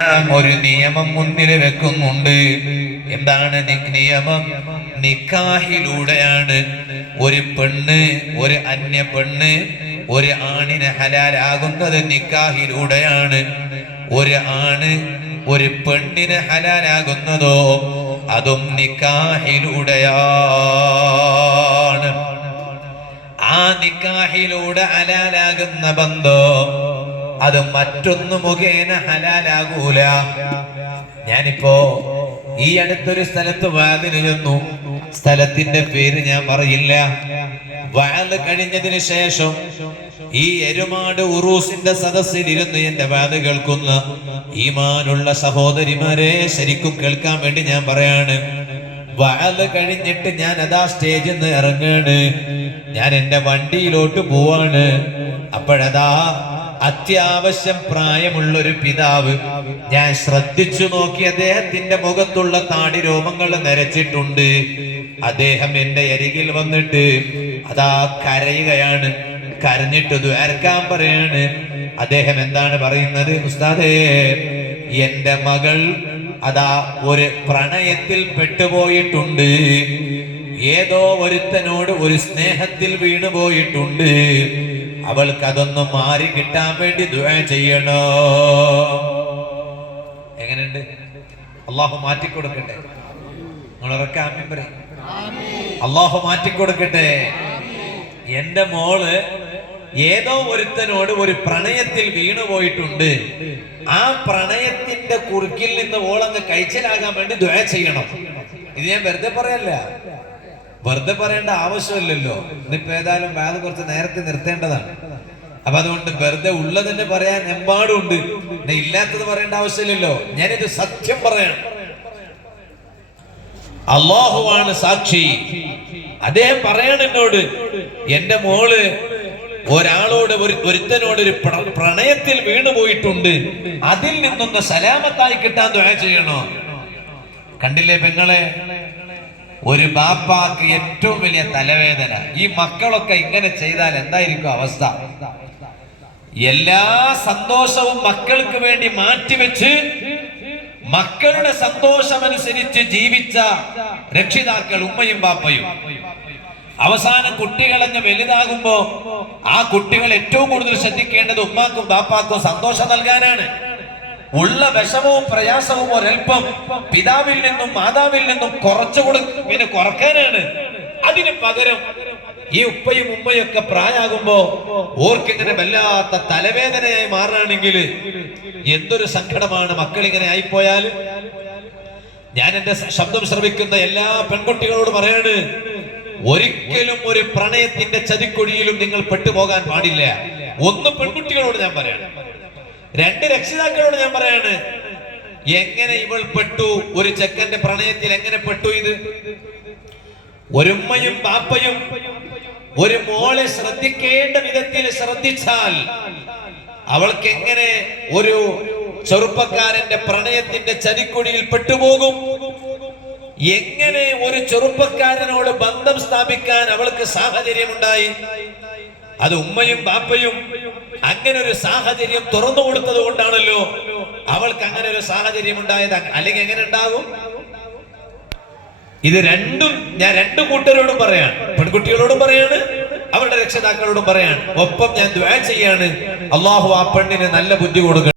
ഒരു നിയമം മുന്നിൽ വെക്കുന്നുണ്ട്. എന്താണ് നിയമം? നിക്കാഹിലൂടെയാണ് ഒരു പെണ്ണ്, ഒരു അന്യ പെണ്ണ് ഒരു ആണിന് ഹലാലാകുന്നത്. നിക്കാഹിലൂടെയാണ് ഒരു ആണ് ഒരു പെണ്ണിന് ഹലാലാകുന്നതോ അതും നിക്കാഹിലൂടെയാണ്. ആ നിക്കാഹിലൂടെ ഹലാലാകുന്ന ബന്ധോ അത് മറ്റൊന്നു മുഖേന ഹലാലാകൂല. ഞാനിപ്പോ ഈ അടുത്തൊരു സ്ഥലത്ത് വാതിന് ചെന്നു. സ്ഥലത്തിന്റെ പേര് ഞാൻ പറയില്ല. വാത് കഴിഞ്ഞതിന് ശേഷം ഈ എരുമാട് ഉറൂസിന്റെ സദസ്സിലിരുന്ന് എന്റെ വാത് കേൾക്കുന്ന ഈമാനുള്ള സഹോദരിമാരെ ശരിക്കും കേൾക്കാൻ വേണ്ടി ഞാൻ പറയാണ്. വാത് കഴിഞ്ഞിട്ട് ഞാൻ അതാ സ്റ്റേജിൽ നിന്ന് ഇറങ്ങാണ്. ഞാൻ എന്റെ വണ്ടിയിലോട്ട് പോവാണ്. അപ്പോഴതാ അത്യാവശ്യം പ്രായമുള്ളൊരു പിതാവ്. ഞാൻ ശ്രദ്ധിച്ചു നോക്കി, അദ്ദേഹത്തിന്റെ മുഖത്തുള്ള താടി രോമങ്ങൾ നരച്ചിട്ടുണ്ട്. അദ്ദേഹം എന്റെ അരികിൽ വന്നിട്ട് അതാ കരയുകയാണ്. കരഞ്ഞിട്ട് ദ്വാരക്കാൻ പറയാണ്. അദ്ദേഹം എന്താണ് പറയുന്നത്? ഉസ്താദേ, എന്റെ മകൾ അതാ ഒരു പ്രണയത്തിൽ പെട്ടുപോയിട്ടുണ്ട്. ഏതോ ഒരുത്തനോട് ഒരു സ്നേഹത്തിൽ വീണുപോയിട്ടുണ്ട്. അവൾക്ക് അതൊന്ന് മാറി കിട്ടാൻ വേണ്ടി ദുആ ചെയ്യണോ? എങ്ങനെയുണ്ട്? അള്ളാഹു മാറ്റിക്കൊടുക്കട്ടെ. നിങ്ങളൊക്കെ ആമീൻ പറയും. അള്ളാഹു മാറ്റിക്കൊടുക്കട്ടെ. എന്റെ മോള് ഏതോ ഒരുത്തനോട് ഒരു പ്രണയത്തിൽ വീണുപോയിട്ടുണ്ട്. ആ പ്രണയത്തിന്റെ കുറുക്കിൽ നിന്ന് ഓളങ്ങ് കഴിച്ചിലാകാൻ വേണ്ടി ദുആ ചെയ്യണം. ഇത് ഞാൻ വെറുതെ പറയല്ല, വെറുതെ പറയേണ്ട ആവശ്യമില്ലല്ലോ. ഇന്നിപ്പോ ഏതായാലും വേദ കുറച്ച് നേരത്തെ നിർത്തേണ്ടതാണ്. അപ്പൊ അതുകൊണ്ട് വെറുതെ ഉള്ളതിന്റെ പറയാൻ എമ്പാടുണ്ട്. ഇല്ലാത്തത് പറയേണ്ട ആവശ്യമില്ലല്ലോ. ഞാനിത് സത്യം പറയണം. അല്ലാഹുവാണ് സാക്ഷി. അദ്ദേഹം പറയണം എന്നോട്, എന്റെ മോള് ഒരാളോട് ഒരുത്തനോട് ഒരു പ്രണയത്തിൽ വീണുപോയിട്ടുണ്ട്. അതിൽ നിന്നൊന്ന് സലാമത്തായി കിട്ടാൻ ദുആ ചെയ്യണോ? കണ്ടില്ലേ പെങ്ങളെ, ഒരു ബാപ്പാക്ക് ഏറ്റവും വലിയ തലവേദന. ഈ മക്കളൊക്കെ ഇങ്ങനെ ചെയ്താൽ എന്തായിരിക്കും അവസ്ഥ? എല്ലാ സന്തോഷവും മക്കൾക്ക് വേണ്ടി മാറ്റിവെച്ച് മക്കളുടെ സന്തോഷമനുസരിച്ച് ജീവിച്ച രക്ഷിതാക്കൾ, ഉമ്മയും ബാപ്പയും, അവസാനം കുട്ടികളങ്ങ് വലുതാകുമ്പോ ആ കുട്ടികൾ ഏറ്റവും കൂടുതൽ ശ്രദ്ധിക്കേണ്ടത് ഉമ്മാക്കും ബാപ്പാക്കും സന്തോഷം നൽകാനാണ്. ഉള്ള വിഷമവും പ്രയാസവും ഒരൽപ്പം പിതാവിൽ നിന്നും മാതാവിൽ നിന്നും കുറക്കാനാണ്. അതിന് പകരം ഈ ഉപ്പയും ഉമ്മയൊക്കെ പ്രായമാകുമ്പോ ഓർക്കിങ്ങനെ വല്ലാത്ത തലവേദനയായി മാറുകയാണെങ്കിൽ എന്തൊരു സങ്കടമാണ് മക്കളിങ്ങനെ ആയിപ്പോയാൽ. ഞാൻ എന്റെ ശബ്ദം ശ്രവിക്കുന്ന എല്ലാ പെൺകുട്ടികളോട് പറയാണ്, ഒരിക്കലും ഒരു പ്രണയത്തിന്റെ ചതിക്കുഴിയിലും നിങ്ങൾ പെട്ടുപോകാൻ പാടില്ല. ഒന്ന് പെൺകുട്ടികളോട് ഞാൻ പറയാണ്, രണ്ട് രക്ഷിതാക്കളോട് ഞാൻ പറയാണ്. എങ്ങനെ ഇവൾ പെട്ടു? ഒരു ചെക്കന്റെ പ്രണയത്തിൽ എങ്ങനെ പെട്ടു? ഇത് ഒരുമ്മയും ബാപ്പയും ഒരു മോളെ ശ്രദ്ധിക്കേണ്ട വിധത്തിൽ ശ്രദ്ധിച്ചാൽ അവൾക്ക് എങ്ങനെ ഒരു ചെറുപ്പക്കാരന്റെ പ്രണയത്തിന്റെ ചതിക്കുഴിയിൽ പെട്ടുപോകും? എങ്ങനെ ഒരു ചെറുപ്പക്കാരനോട് ബന്ധം സ്ഥാപിക്കാൻ അവൾക്ക് സാഹചര്യമുണ്ടായി? അത് ഉമ്മയും ബാപ്പയും അങ്ങനെ ഒരു സാഹചര്യം തുറന്നു കൊടുത്തത് കൊണ്ടാണല്ലോ അവൾക്ക് അങ്ങനെ ഒരു സാഹചര്യം ഉണ്ടായത്. അല്ലെങ്കിൽ എങ്ങനെ ഉണ്ടാകും? ഇത് രണ്ടും ഞാൻ രണ്ടു കൂട്ടരോടും പറയാണ്, പെൺകുട്ടികളോടും പറയാണ്, അവരുടെ രക്ഷിതാക്കളോടും പറയാണ്. ഒപ്പം ഞാൻ ദുആ ചെയ്യാണ്, അല്ലാഹു ആ പെണ്ണിന് നല്ല ബുദ്ധി കൊടുക്കണം.